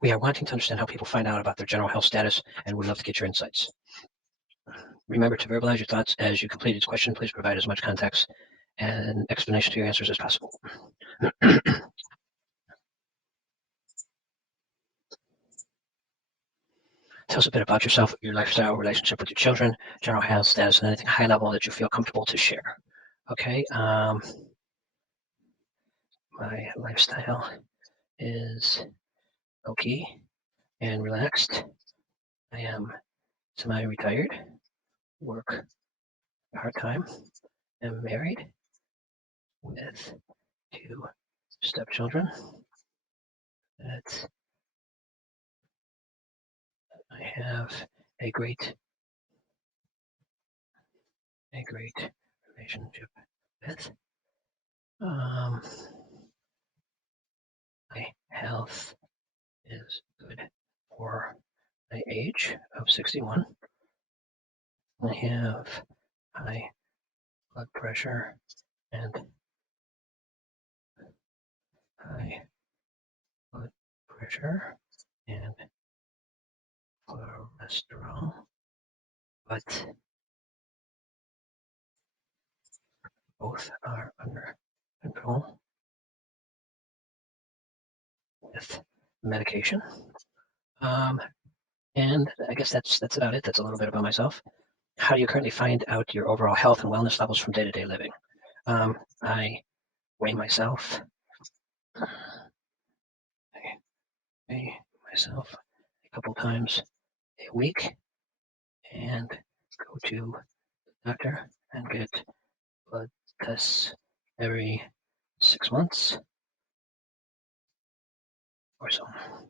We are wanting to understand how people find out about their general health status and would love to get your insights. Remember to verbalize your thoughts as you complete each question. Please provide as much context and explanation to your answers as possible. Tell us a bit about yourself, your lifestyle, relationship with your children, general health status, and anything high level that you feel comfortable to share. Okay. My lifestyle is low-key and relaxed. I am semi-retired, work part-time, am married with 2 stepchildren. I have a great relationship with. My health is good for my age of 61. I have high blood pressure and cholesterol, but both are under control with medication. And I guess that's about it. That's a little bit about myself. How do you currently find out your overall health and wellness levels from day-to-day living? I weigh myself. A couple times a week and go to the doctor and get blood tests every 6 months or so.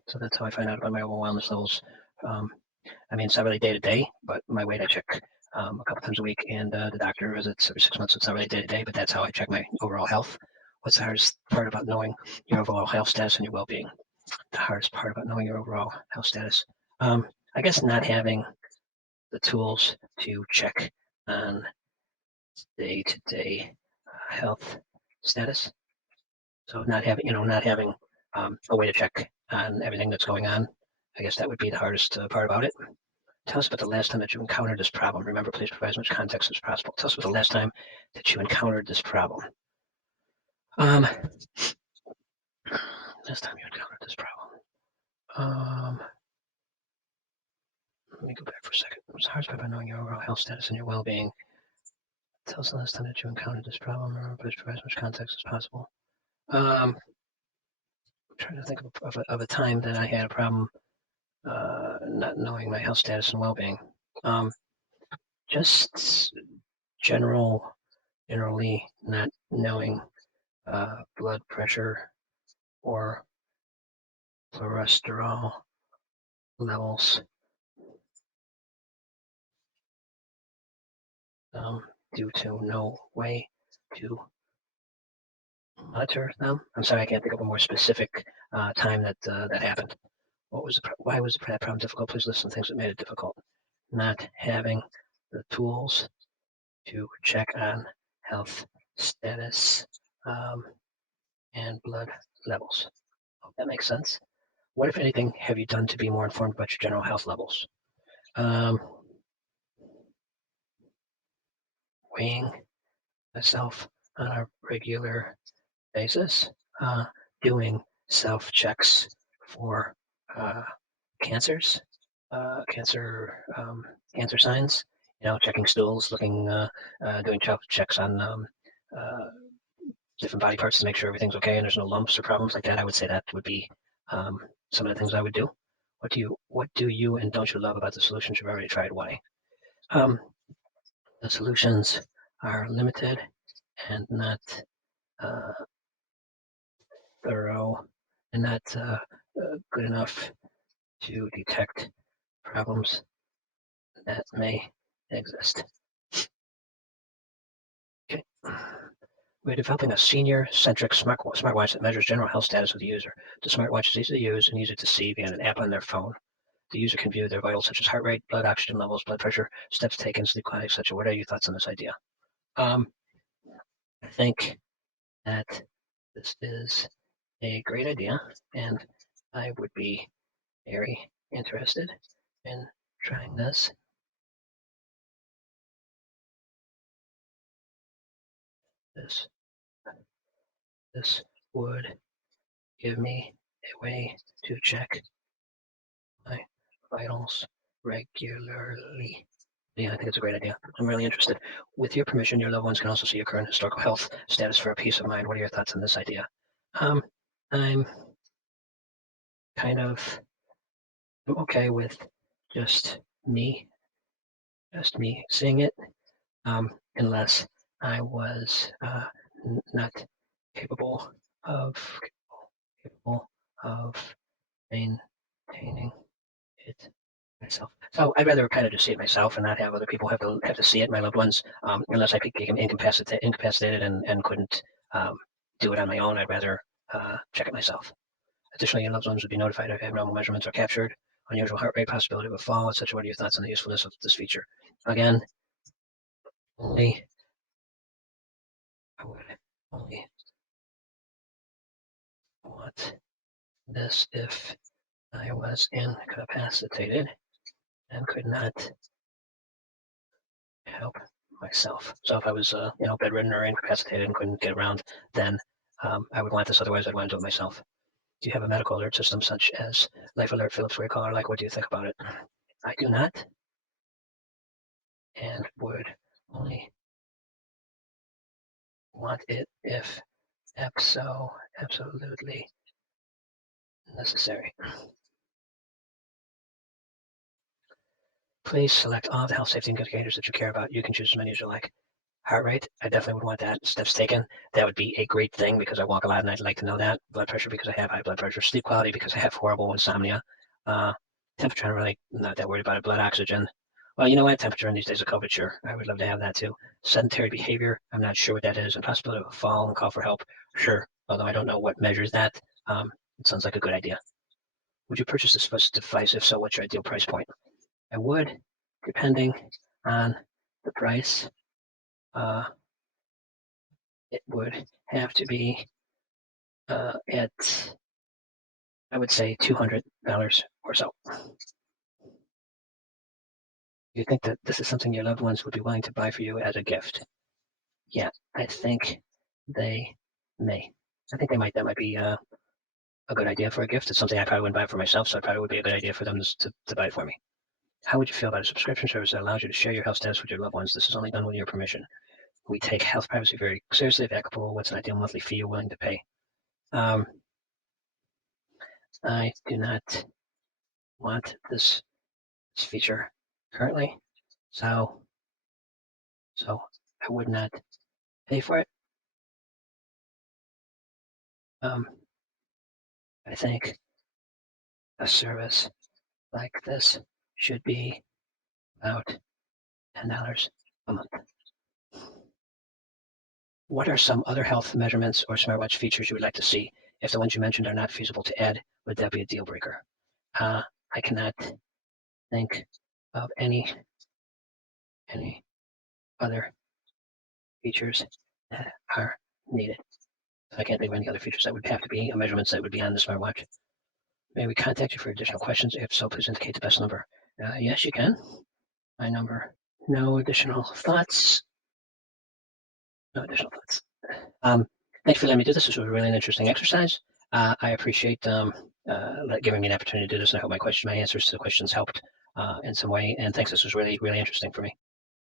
So that's how I find out about my overall wellness levels. I mean, it's not really day to day, but my weight I check a couple times a week, and the doctor visits every 6 months. It's not really day to day, but that's how I check my overall health. What's the hardest part about knowing your overall health status and your well-being? The hardest part about knowing your overall health status, I guess, not having the tools to check on day-to-day health status. So not having a way to check on everything that's going on. I guess that would be the hardest part about it. Tell us about the last time that you encountered this problem. Remember, please provide as much context as possible. Tell us about the last time that you encountered this problem. Last time you encountered this problem. Let me go back for a second. It's hard by knowing your overall health status and your well-being. Tell us the last time that you encountered this problem. Remember, please provide as much context as possible. I'm trying to think of a time that I had a problem not knowing my health status and well-being. Just generally not knowing blood pressure or cholesterol levels due to no way to monitor them. I'm sorry, I can't think of a more specific time that happened. Why was that problem difficult? Please list some things that made it difficult. Not having the tools to check on health status and blood levels. Hope that makes sense. What, if anything, have you done to be more informed about your general health levels? Weighing myself on a regular basis, doing self-checks for cancer signs, checking stools, doing checks on different body parts to make sure everything's okay and there's no lumps or problems like that. I would say that would be some of the things I would do. What do you and don't you love about the solutions you've already tried? Why? The solutions are limited and not thorough and not good enough to detect problems that may exist. Okay. We're developing a senior-centric smartwatch that measures general health status of the user. The smartwatch is easy to use and easy to see via an app on their phone. The user can view their vitals such as heart rate, blood oxygen levels, blood pressure, steps taken, sleep quality, etc. What are your thoughts on this idea? I think that this is a great idea, and I would be very interested in trying this. This would give me a way to check my vitals regularly. Yeah, I think it's a great idea. I'm really interested. With your permission, your loved ones can also see your current historical health status for a peace of mind. What are your thoughts on this idea? Um, I'm kind of okay with just me, just me seeing it, unless I was not capable of capable of maintaining it myself. So I'd rather kind of just see it myself and not have other people have to see it, my loved ones, unless I could get incapacitated and couldn't do it on my own. I'd rather check it myself. Additionally, your loved ones would be notified if abnormal measurements are captured, unusual heart rate, possibility of a fall, etc. What are your thoughts on the usefulness of this feature? Again, only I would only want this if I was incapacitated and could not help myself. So if I was, bedridden or incapacitated and couldn't get around, then I would want this. Otherwise, I'd want to do it myself. Do you have a medical alert system such as Life Alert, Philips Recall, or like? What do you think about it? I do not, and would only want it if absolutely necessary. Please select all the health safety indicators that you care about. You can choose as many as you like. Heart rate, I definitely would want that. Steps taken, that would be a great thing because I walk a lot and I'd like to know that. Blood pressure, because I have high blood pressure. Sleep quality, because I have horrible insomnia. Temperature, I'm really not that worried about it. Blood oxygen. Well, you know what? Temperature in these days of COVID, sure. I would love to have that too. Sedentary behavior, I'm not sure what that is. And possibility of a fall and call for help, sure. Although I don't know what measures that. It sounds like a good idea. Would you purchase this device? If so, what's your ideal price point? I would, depending on the price. It would have to be at, I would say, $200 or so. You think that this is something your loved ones would be willing to buy for you as a gift? Yeah, I think they may. I think they might. That might be a good idea for a gift. It's something I probably wouldn't buy for myself, so it probably would be a good idea for them to buy it for me. How would you feel about a subscription service that allows you to share your health status with your loved ones? This is only done with your permission. We take health privacy very seriously. If applicable, what's an ideal monthly fee you're willing to pay? I do not want this feature currently, so I would not pay for it. I think a service like this should be about $10 a month. What are some other health measurements or smartwatch features you would like to see? If the ones you mentioned are not feasible to add, would that be a deal breaker? I cannot think of any other features that are needed. I can't think of any other features that would have to be measurements that would be on the smartwatch. May we contact you for additional questions? If so, please indicate the best number. Yes, you can. My number. No additional thoughts. No additional thoughts. Thanks for letting me do this. This was really an interesting exercise. I appreciate giving me an opportunity to do this, and I hope my answers to the questions helped in some way. And thanks. This was really, really interesting for me.